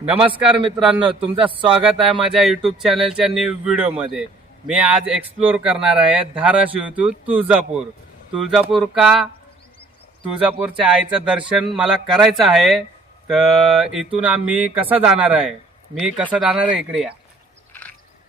नमस्कार मित्रांनो तुमचं स्वागत आहे माझ्या युट्यूब चॅनलच्या न्यू व्हिडिओमध्ये मी आज एक्सप्लोर करणार आहे धाराशिव तू तुळजापूर. तुळजापूर का? तुळजापूरच्या आईचं दर्शन मला करायचं आहे तर इथून आम्ही कसं जाणार आहे? मी कसं जाणार आहे इकडे या.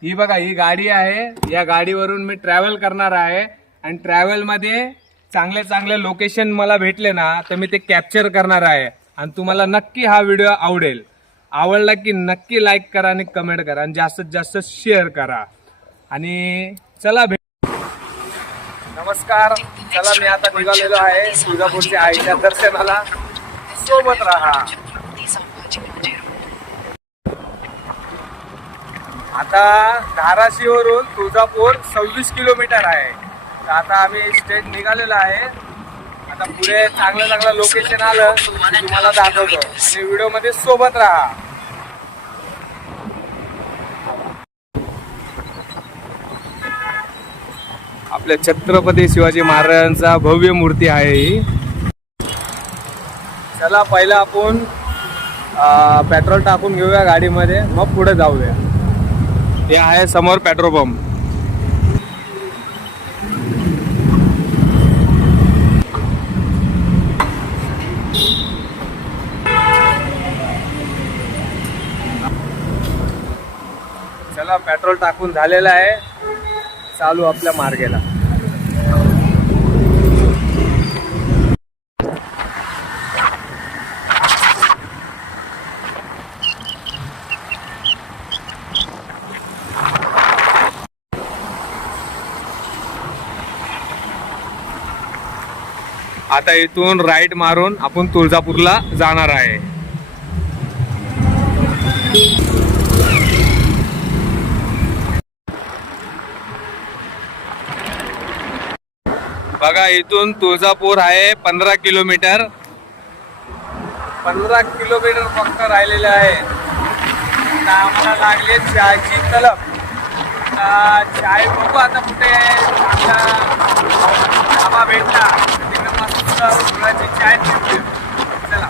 ही बघा ही गाडी आहे. या गाडीवरून मी ट्रॅव्हल करणार आहे. आणि ट्रॅव्हलमध्ये चांगले चांगले लोकेशन मला भेटले ना तर मी ते कॅप्चर करणार आहे. आणि तुम्हाला नक्की हा व्हिडिओ आवडेल. आवडला की नक्की लाईक करा आणि कमेंट करा आणि जास्तीत जास्त शेअर करा. आणि चला भेट नमस्कार. चला मी आता निघालेलो आहे तुळजापूरच्या आईच्या दर्शनाला. सोबत राहा. आता धाराशिववरून तुळजापूर सव्वीस किलोमीटर आहे. तर आता आम्ही स्टेट निघालेलो आहे. आता पुढे चांगलं चांगलं लोकेशन आलं तुम्हाला दाखवतो. आणि व्हिडिओमध्ये सोबत राहा. आपल्या छत्रपती शिवाजी महाराजांचा भव्य मूर्ती आहे ही. चला पहिला आपण पेट्रोल टाकून घेऊया गाडीमध्ये मग पुढे जाऊया. हे आहे समोर पेट्रोल पंप त्याला पेट्रोल टाकून झालेलं आहे. चालू आपल्या मार्गेला. आता इथून राईट मारून आपण तुळजापूरला जाणार आहे. बघा इथून तुळजापूर आहे पंधरा किलोमीटर. पंधरा किलोमीटर फक्त राहिलेले आहे. आम्हाला लागले चायची तलब. चाय बघू आता कुठे चांगला ढाबा भेटला. तिकडे मस्त गुळाची चाय ठेवली चला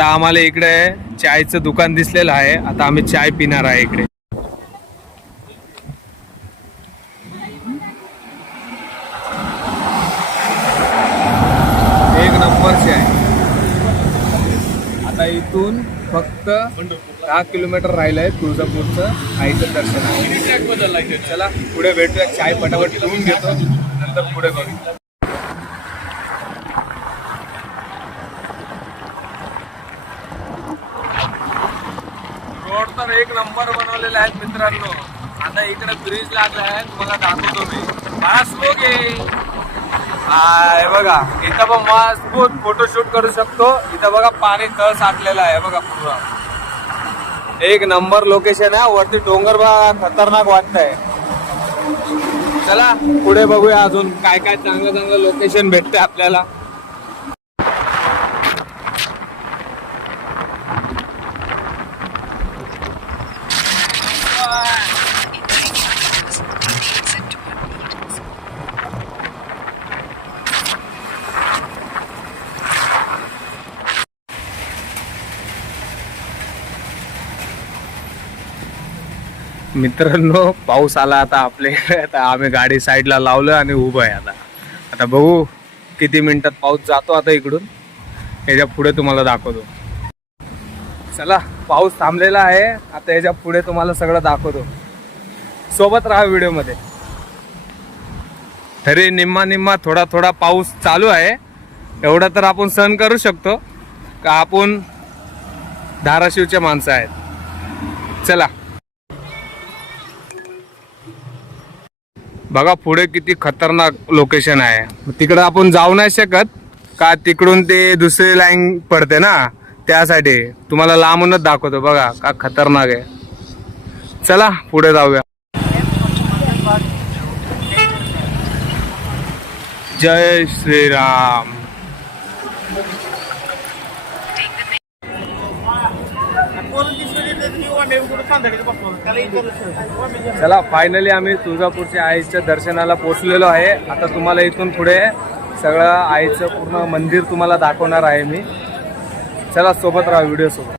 आता आम्हाला इकडे चायचं दुकान दिसलेलं आहे. आता आम्ही चाय पिणार आहे इकडे. एक नंबरची आहे आता इथून फक्त दहा किलोमीटर राहिलंय तुळजापूरचं. आईचं दर्शन आहे. चला पुढे भेटूया. चाय पटापट पिऊन घेतो. नंतर पुढे बघू रोड तर एक नंबर बनवलेले आहेत मित्रांनो. आता इकडे ब्रिज लागला आहे. तुम्हाला दाखवतो मी. मला स्लो घे हाय बघा. इथं पण मजबूत फोटोशूट करू शकतो. इथं बघा पाणी तळ साठलेलं आहे. बघा पूर्ण. एक नंबर लोकेशन आहे. वरती डोंगर बघा. खतरनाक वाटतंय. चला पुढे बघूया अजून काय काय चांगलं चांगलं लोकेशन भेटते आपल्याला. मित्रांनो पाऊस आला आता आपल्याकडे आता आम्ही गाडी साईडला लावलं आणि उभं आहे आता. आता बघू किती मिनिटात पाऊस जातो आता इकडून. याच्यापुढे तुम्हाला दाखवतो. चला पाऊस थांबलेला आहे. आता याच्यापुढे तुम्हाला सगळं दाखवतो. सोबत राहा व्हिडिओमध्ये. तरी निम्मा निम्मा थोडा थोडा पाऊस चालू आहे. एवढा तर आपण सहन करू शकतो. का आपण धाराशिवचे माणसं आहेत. चला. बघा पुढे किती खतरनाक लोकेशन आहे. तिकडं आपण जाऊ नाही शकत का तिकडून ते दुसरी लाईन पडते ना त्यासाठी. तुम्हाला लांबूनच दाखवतो बघा का खतरनाक आहे. चला पुढे जाऊया. जय श्रीराम. चला फायनली आम्ही तुळजापूरच्या आईच्या दर्शनाला पोचलेलो आहे. आता तुम्हाला इथून पुढे सगळं आईचं पूर्ण मंदिर तुम्हाला दाखवणार आहे मी. चला सोबत राहा व्हिडिओ सोबत.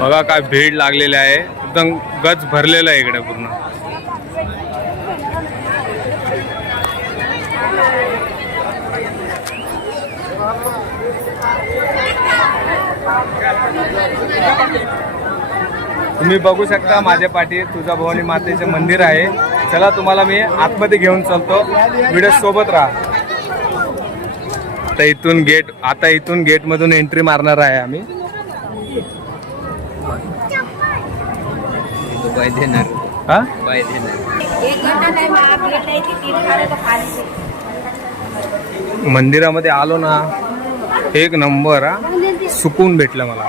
बघा काय भीड लागलेली आहे. एकदम गज भरलेलं आहे इकडे पूर्ण. तुम्ही बघू शकता माझ्या पाठी तुळजाभवानी मातेचे मंदिर आहे. चला तुम्हाला मी आतमध्ये घेऊन चालतो. व्हिडिओ सोबत राहा. आता इथून गेट आता इथून गेट मधून एंट्री मारणार आहे आम्ही. हा? मंदिरामध्ये आलो ना एक नंबर हा. सुकून भेटलं मला.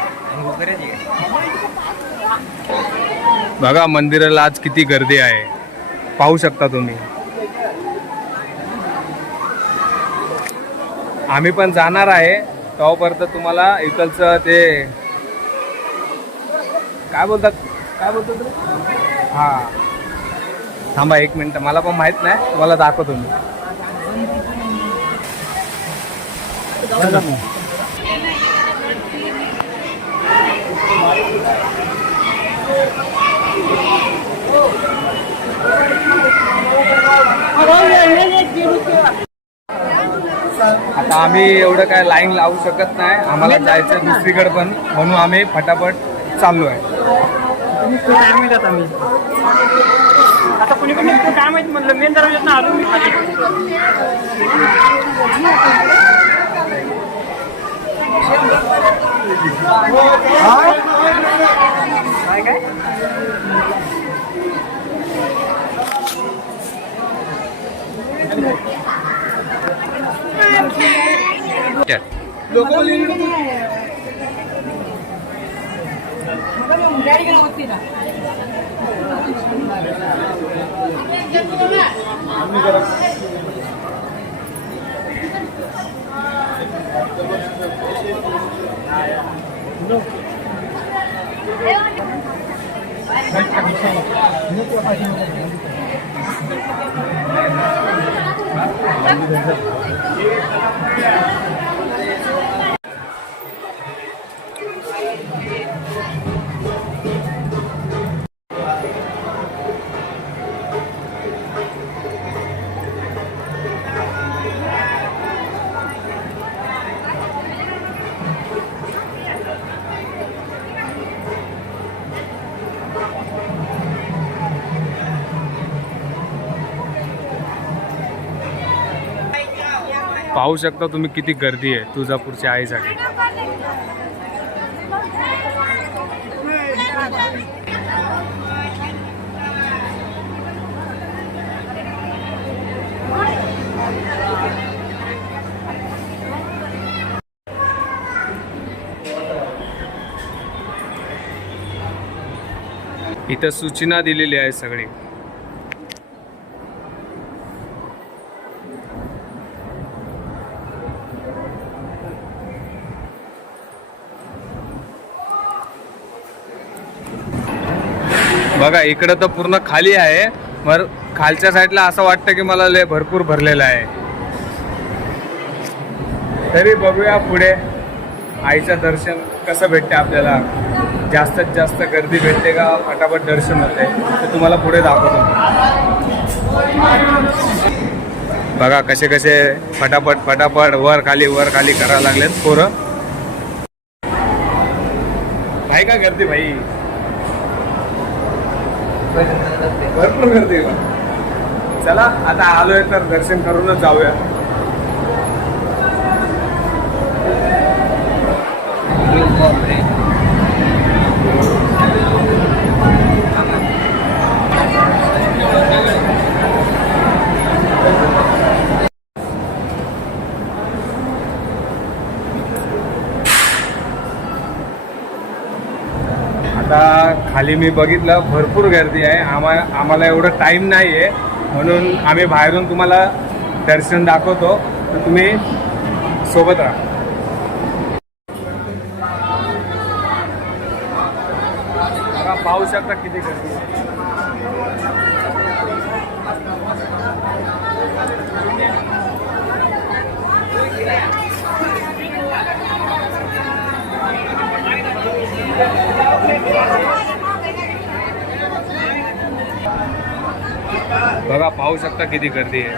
बघा मंदिराला आज किती गर्दी आहे. पाहू शकता तुम्ही. आम्ही पण जाणार आहे. तेव्हापर्यंत तुम्हाला इकडचं ते काय बोलतात? काय बोलतात हा. थांबा एक मिनिट. मला पण माहीत नाही. तुम्हाला दाखवतो मी. आता आम्ही एवढं काय लाईन लावू शकत नाही. आम्हाला जायचं दुसरीकडे पण. म्हणून आम्ही फटाफट चाललो आहे. माहीत आता कोणी कोणी काय माहीत म्हणलं. मेन दरवाज्यात ना आलो मी खाली. काय काय पाहू शकता तुम्ही किती गर्दी आहे तुळजापूरच्या आईसाठी. इथं सूचना दिलेली आहे सगळी. बघा इकडं तर पूर्ण खाली आहे. मग खालच्या साईडला असं वाटतं की मला लय भरपूर भरलेलं आहे. तरी बघूया पुढे. आईचं दर्शन कसं भेटते आपल्याला? जास्तीत जास्त गर्दी भेटते का? फटाफट दर्शन होते. ते तुम्हाला पुढे दाखवतो. बघा कसे कसे फटाफट फटाफट वर खाली वर खाली करायला लागलेत पोरं. भाई का गर्दी भाई? भरपूर गर्दी चला आता आलोय तर दर्शन करूनच जाऊया. खाली मी बघितलं भरपूर गर्दी आहे. आम्हा आम्हाला एवढं टाईम नाही आहे म्हणून आम्ही बाहेरून तुम्हाला दर्शन दाखवतो. तर तुम्ही सोबत राहा. पाहू शकता किती गर्दी आहे. बघा पाहू शकता किती गर्दी आहे.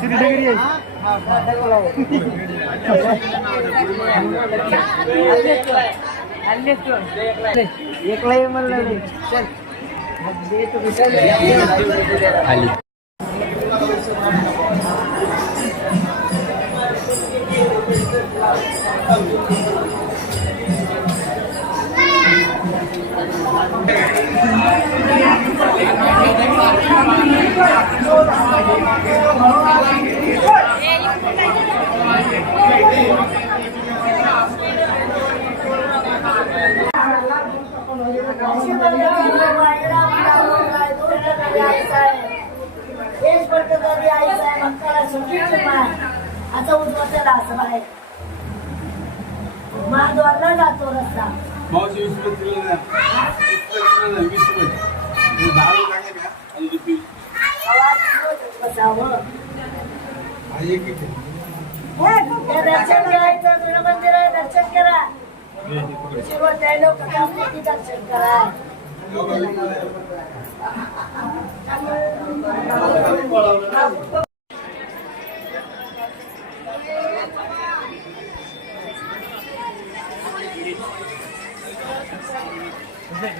ಸಿದ್ಧಗಿರಿ ಐತಿ खाली Thank you. आता उद्वासाला असं बाहेर महाद्वारला जातो रस्ता मावशी वीस रुपये किलो द्या वीस रुपये वीस रुपये दहा रुपये टाका द्या आणि लिपी आवाज बसावं एक दर्शन करायचं जुनं मंदिर आहे दर्शन करा शिवत आहे लोक दर्शन करा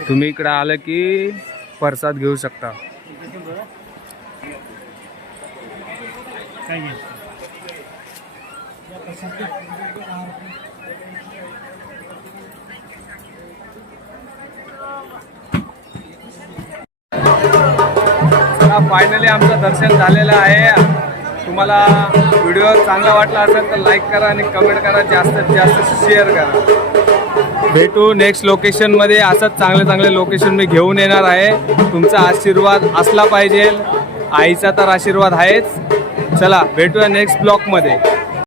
तुम्ही इकडे आलं की प्रसाद घेऊ शकता. फायनली आमचं दर्शन झालेलं आहे. तुम्हाला व्हिडिओ चांगला वाटला असेल तर लाईक करा आणि कमेंट करा. जास्तीत जास्त शेअर करा. भेटू नेक्स्ट लोकेशनमध्ये असंच चांगले चांगले लोकेशन मी घेऊन येणार आहे. तुमचा आशीर्वाद असला पाहिजे. आईचा तर आशीर्वाद आहेच. चला भेटूया नेक्स्ट ब्लॉकमध्ये